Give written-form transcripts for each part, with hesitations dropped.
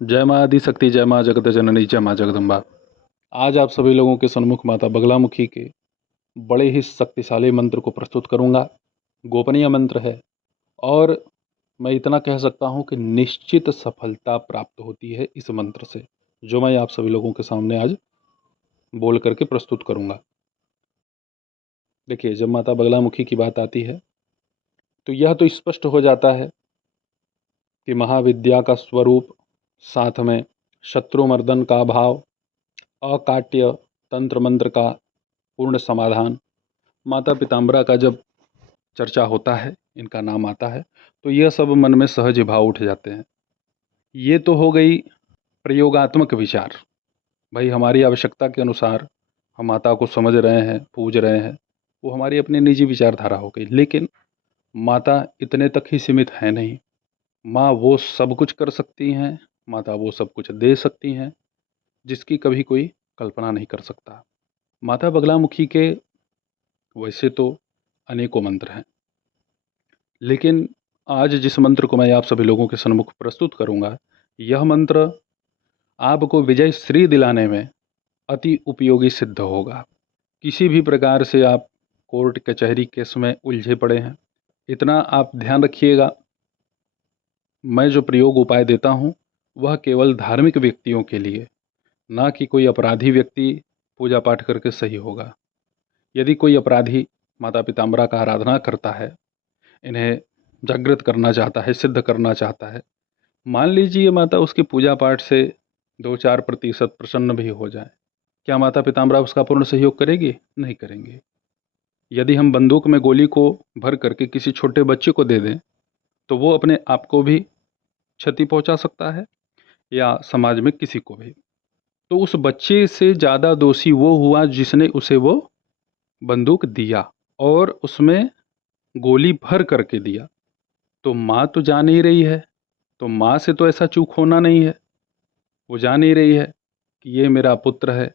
जय माँ आदि शक्ति, जय माँ जगत जननी, जय माँ जगदम्बा। आज आप सभी लोगों के सन्मुख माता बगलामुखी के बड़े ही शक्तिशाली मंत्र को प्रस्तुत करूंगा। गोपनीय मंत्र है और मैं इतना कह सकता हूं कि निश्चित सफलता प्राप्त होती है इस मंत्र से, जो मैं आप सभी लोगों के सामने आज बोल करके प्रस्तुत करूंगा। देखिए, जब माता बगलामुखी की बात आती है तो यह तो स्पष्ट हो जाता है कि महाविद्या का स्वरूप, साथ में शत्रुमर्दन का भाव, अकाट्य तंत्र मंत्र का पूर्ण समाधान। माता पीताम्बरा का जब चर्चा होता है, इनका नाम आता है, तो यह सब मन में सहज भाव उठ जाते हैं। ये तो हो गई प्रयोगात्मक विचार। भाई, हमारी आवश्यकता के अनुसार हम माता को समझ रहे हैं, पूज रहे हैं, वो हमारी अपनी निजी विचारधारा हो गई। लेकिन माता इतने तक ही सीमित है नहीं। माँ वो सब कुछ कर सकती हैं, माता वो सब कुछ दे सकती हैं जिसकी कभी कोई कल्पना नहीं कर सकता। माता बगलामुखी के वैसे तो अनेकों मंत्र हैं, लेकिन आज जिस मंत्र को मैं आप सभी लोगों के सन्मुख प्रस्तुत करूंगा, यह मंत्र आपको विजय श्री दिलाने में अति उपयोगी सिद्ध होगा। किसी भी प्रकार से आप कोर्ट कचहरी केस में उलझे पड़े हैं, इतना आप ध्यान रखिएगा, मैं जो प्रयोग उपाय देता हूँ वह केवल धार्मिक व्यक्तियों के लिए, ना कि कोई अपराधी व्यक्ति पूजा पाठ करके सही होगा। यदि कोई अपराधी माता पीताम्बरा का आराधना करता है, इन्हें जागृत करना चाहता है, सिद्ध करना चाहता है, मान लीजिए माता उसकी पूजा पाठ से 2-4% प्रसन्न भी हो जाए, क्या माता पीताम्बरा उसका पूर्ण सहयोग करेगी? नहीं करेंगे। यदि हम बंदूक में गोली को भर करके किसी छोटे बच्चे को दे दें, तो वो अपने आप को भी क्षति पहुंचा सकता है या समाज में किसी को भी। तो उस बच्चे से ज़्यादा दोषी वो हुआ जिसने उसे वो बंदूक दिया और उसमें गोली भर करके दिया। तो माँ तो जान ही रही है, तो माँ से तो ऐसा चूक होना नहीं है। वो जान ही रही है कि ये मेरा पुत्र है,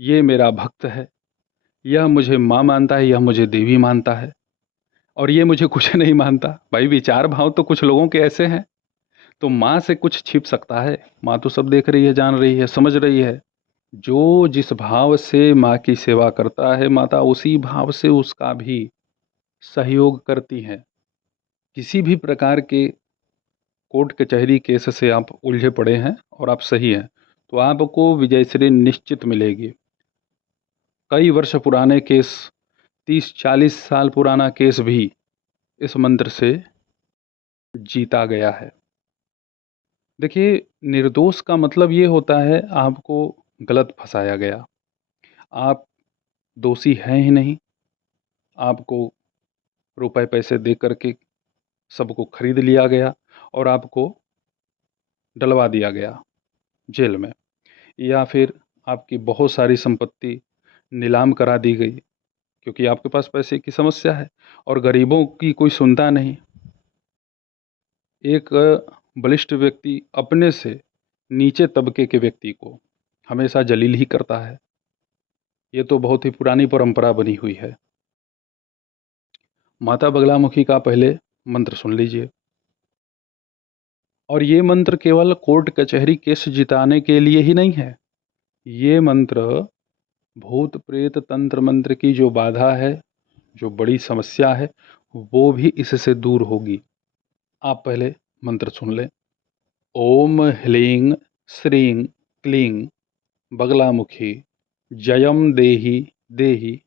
ये मेरा भक्त है, यह मुझे माँ मानता है, यह मुझे देवी मानता है और ये मुझे कुछ नहीं मानता। भाई, विचार भाव तो कुछ लोगों के ऐसे हैं। तो माँ से कुछ छिप सकता है? माँ तो सब देख रही है, जान रही है, समझ रही है। जो जिस भाव से माँ की सेवा करता है, माता उसी भाव से उसका भी सहयोग करती हैं। किसी भी प्रकार के कोर्ट कचहरी केस से आप उलझे पड़े हैं और आप सही हैं, तो आपको विजयश्री निश्चित मिलेगी। कई वर्ष पुराने केस, 30-40 साल पुराना केस भी इस मंत्र से जीता गया है। देखिए, निर्दोष का मतलब ये होता है आपको गलत फंसाया गया, आप दोषी हैं ही नहीं, आपको रुपए पैसे दे करके सबको खरीद लिया गया और आपको डलवा दिया गया जेल में, या फिर आपकी बहुत सारी संपत्ति नीलाम करा दी गई क्योंकि आपके पास पैसे की समस्या है और गरीबों की कोई सुनता नहीं। एक बलिष्ठ व्यक्ति अपने से नीचे तबके के व्यक्ति को हमेशा जलील ही करता है। ये तो बहुत ही पुरानी परंपरा बनी हुई है। माता बगलामुखी का पहले मंत्र सुन लीजिए। और ये मंत्र केवल कोर्ट कचहरी केस जिताने के लिए ही नहीं है। ये मंत्र भूत प्रेत तंत्र मंत्र की जो बाधा है, जो बड़ी समस्या है, वो भी इससे दूर होगी। आप पहले मंत्र सुन लें। ओम ह्लीं श्रीं क्लीं बगलामुखी जयम देहि देहि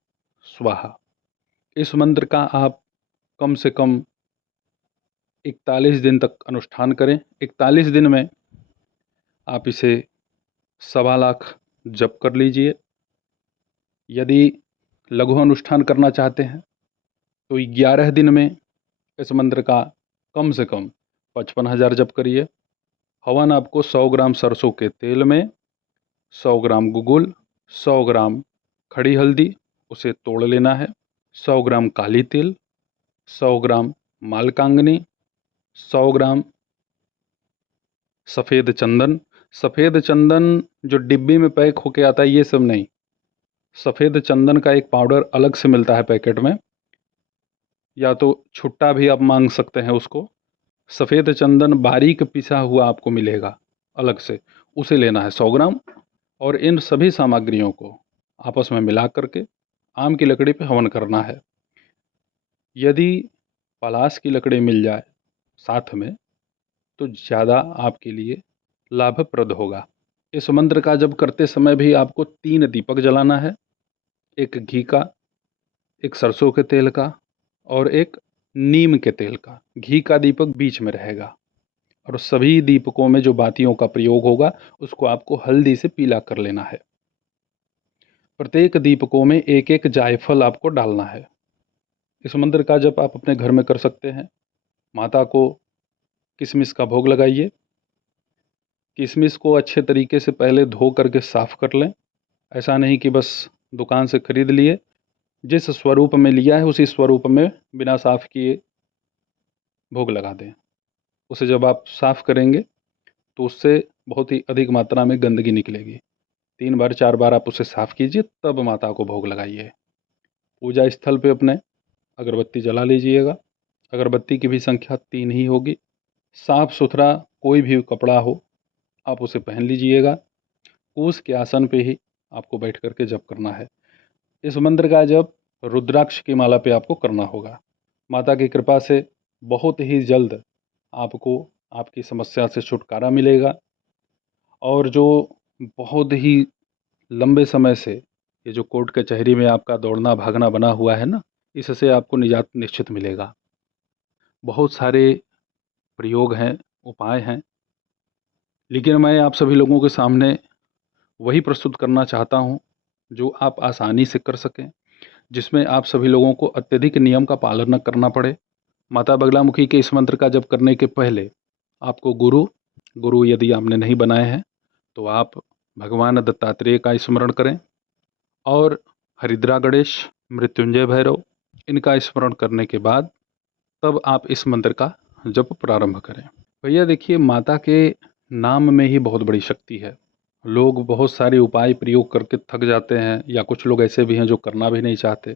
स्वाहा। इस मंत्र का आप कम से कम 41 दिन तक अनुष्ठान करें। 41 दिन में आप इसे 1.25 लाख जप कर लीजिए। यदि लघु अनुष्ठान करना चाहते हैं तो 11 दिन में इस मंत्र का कम से कम 55,000 जप करिए। हवन आपको 100 ग्राम सरसों के तेल में 100 ग्राम गुगुल, 100 ग्राम खड़ी हल्दी, उसे तोड़ लेना है, 100 ग्राम काली तिल, 100 ग्राम मालकांगनी, 100 ग्राम सफ़ेद चंदन। सफ़ेद चंदन जो डिब्बी में पैक होके आता है, ये सब नहीं। सफ़ेद चंदन का एक पाउडर अलग से मिलता है पैकेट में, या तो छुट्टा भी आप मांग सकते हैं उसको। सफ़ेद चंदन बारीक पिसा हुआ आपको मिलेगा, अलग से, उसे लेना है 100 ग्राम। और इन सभी सामग्रियों को आपस में मिला करके आम की लकड़ी पे हवन करना है। यदि पलाश की लकड़ी मिल जाए साथ में तो ज़्यादा आपके लिए लाभप्रद होगा। इस मंत्र का जप करते समय भी आपको 3 दीपक जलाना है, एक घी का, एक सरसों के तेल का और एक नीम के तेल का। घी का दीपक बीच में रहेगा और सभी दीपकों में जो बातियों का प्रयोग होगा उसको आपको हल्दी से पीला कर लेना है। प्रत्येक दीपकों में एक एक जायफल आपको डालना है। इस मंत्र का जप आप अपने घर में कर सकते हैं। माता को किशमिश का भोग लगाइए। किशमिश को अच्छे तरीके से पहले धो करके साफ़ कर लें। ऐसा नहीं कि बस दुकान से खरीद लिए, जिस स्वरूप में लिया है उसी स्वरूप में बिना साफ़ किए भोग लगा दें। उसे जब आप साफ़ करेंगे तो उससे बहुत ही अधिक मात्रा में गंदगी निकलेगी। 3 बार 4 बार आप उसे साफ़ कीजिए, तब माता को भोग लगाइए। पूजा स्थल पे अपने अगरबत्ती जला लीजिएगा। अगरबत्ती की भी संख्या 3 ही होगी। साफ़ सुथरा कोई भी कपड़ा हो आप उसे पहन लीजिएगा। कूश के आसन पे ही आपको बैठ करके जप करना है। इस मंत्र का जप रुद्राक्ष की माला पे आपको करना होगा। माता की कृपा से बहुत ही जल्द आपको आपकी समस्या से छुटकारा मिलेगा और जो बहुत ही लंबे समय से ये जो कोर्ट कचहरी में आपका दौड़ना भागना बना हुआ है ना, इससे आपको निजात निश्चित मिलेगा। बहुत सारे प्रयोग हैं, उपाय हैं, लेकिन मैं आप सभी लोगों के सामने वही प्रस्तुत करना चाहता हूँ जो आप आसानी से कर सकें, जिसमें आप सभी लोगों को अत्यधिक नियम का पालन न करना पड़े। माता बगलामुखी के इस मंत्र का जप करने के पहले आपको गुरु यदि आपने नहीं बनाए हैं तो आप भगवान दत्तात्रेय का स्मरण करें और हरिद्रा गणेश, मृत्युंजय भैरव, इनका स्मरण करने के बाद तब आप इस मंत्र का जप प्रारंभ करें। भैया देखिए, माता के नाम में ही बहुत बड़ी शक्ति है। लोग बहुत सारे उपाय प्रयोग करके थक जाते हैं, या कुछ लोग ऐसे भी हैं जो करना भी नहीं चाहते,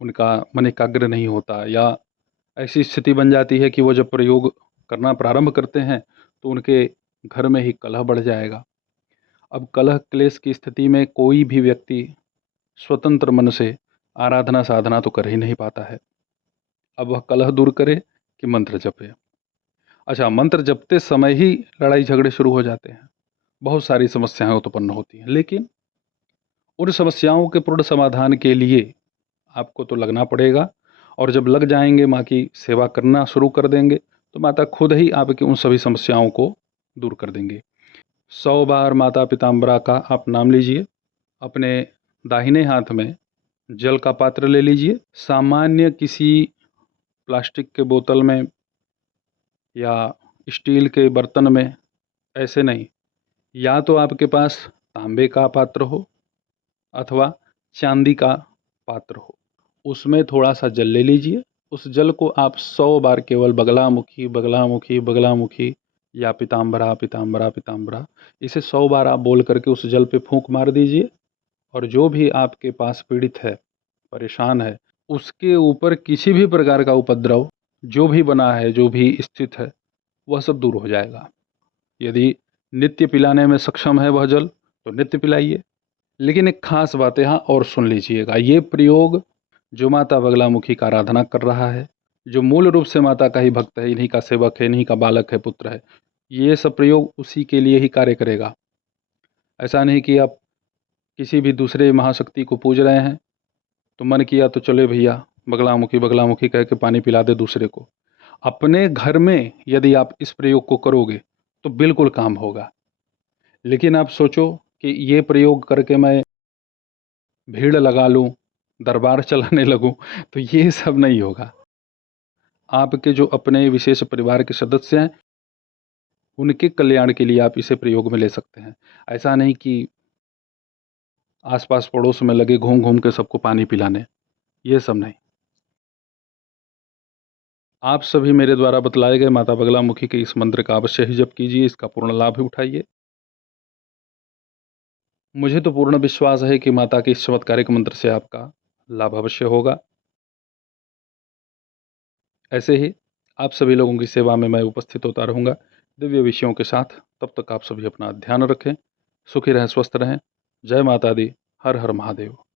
उनका मन एकाग्र नहीं होता, या ऐसी स्थिति बन जाती है कि वो जब प्रयोग करना प्रारंभ करते हैं तो उनके घर में ही कलह बढ़ जाएगा। अब कलह क्लेश की स्थिति में कोई भी व्यक्ति स्वतंत्र मन से आराधना साधना तो कर ही नहीं पाता है। अब वह कलह दूर करे कि मंत्र जपे। अच्छा, मंत्र जपते समय ही लड़ाई झगड़े शुरू हो जाते हैं, बहुत सारी समस्याएं उत्पन्न होती हैं, लेकिन उन समस्याओं के पूर्ण समाधान के लिए आपको तो लगना पड़ेगा। और जब लग जाएंगे, माँ की सेवा करना शुरू कर देंगे, तो माता खुद ही आपकी उन सभी समस्याओं को दूर कर देंगे। 100 बार माता पिताम्बरा का आप नाम लीजिए। अपने दाहिने हाथ में जल का पात्र ले लीजिए। सामान्य किसी प्लास्टिक के बोतल में या स्टील के बर्तन में ऐसे नहीं, या तो आपके पास तांबे का पात्र हो अथवा चांदी का पात्र हो, उसमें थोड़ा सा जल ले लीजिए। उस जल को आप 100 बार केवल बगलामुखी बगलामुखी बगलामुखी या पिताम्बरा पिताम्बरा पिताम्बरा, इसे 100 बार आप बोल करके उस जल पे फूंक मार दीजिए। और जो भी आपके पास पीड़ित है, परेशान है, उसके ऊपर किसी भी प्रकार का उपद्रव जो भी बना है, जो भी स्थित है, वह सब दूर हो जाएगा। यदि नित्य पिलाने में सक्षम है वह जल तो नित्य पिलाइए। लेकिन एक खास बात यहाँ और सुन लीजिएगा, ये प्रयोग जो माता बगलामुखी का आराधना कर रहा है, जो मूल रूप से माता का ही भक्त है, इन्हीं का सेवक है, इन्हीं का बालक है, पुत्र है, ये सब प्रयोग उसी के लिए ही कार्य करेगा। ऐसा नहीं कि आप किसी भी दूसरे महाशक्ति को पूज रहे हैं तो मन किया तो चले भैया बगलामुखी बगलामुखी कह के पानी पिला दे दूसरे को। अपने घर में यदि आप इस प्रयोग को करोगे तो बिल्कुल काम होगा। लेकिन आप सोचो कि ये प्रयोग करके मैं भीड़ लगा लूं, दरबार चलाने लगूं, तो ये सब नहीं होगा। आपके जो अपने विशेष परिवार के सदस्य हैं, उनके कल्याण के लिए आप इसे प्रयोग में ले सकते हैं। ऐसा नहीं कि आसपास पड़ोस में लगे घूम घूम के सबको पानी पिलाने, ये सब नहीं। आप सभी मेरे द्वारा बतलाए गए माता बगलामुखी के इस मंत्र का अवश्य ही जप कीजिए, इसका पूर्ण लाभ उठाइए। मुझे तो पूर्ण विश्वास है कि माता के इस चमत्कारिक मंत्र से आपका लाभ अवश्य होगा। ऐसे ही आप सभी लोगों की सेवा में मैं उपस्थित होता रहूँगा। दिव्य विषयों के साथ। तब तक आप सभी अपना ध्यान रखें, सुखी रहें, स्वस्थ रहें। जय माता दी। हर हर महादेव।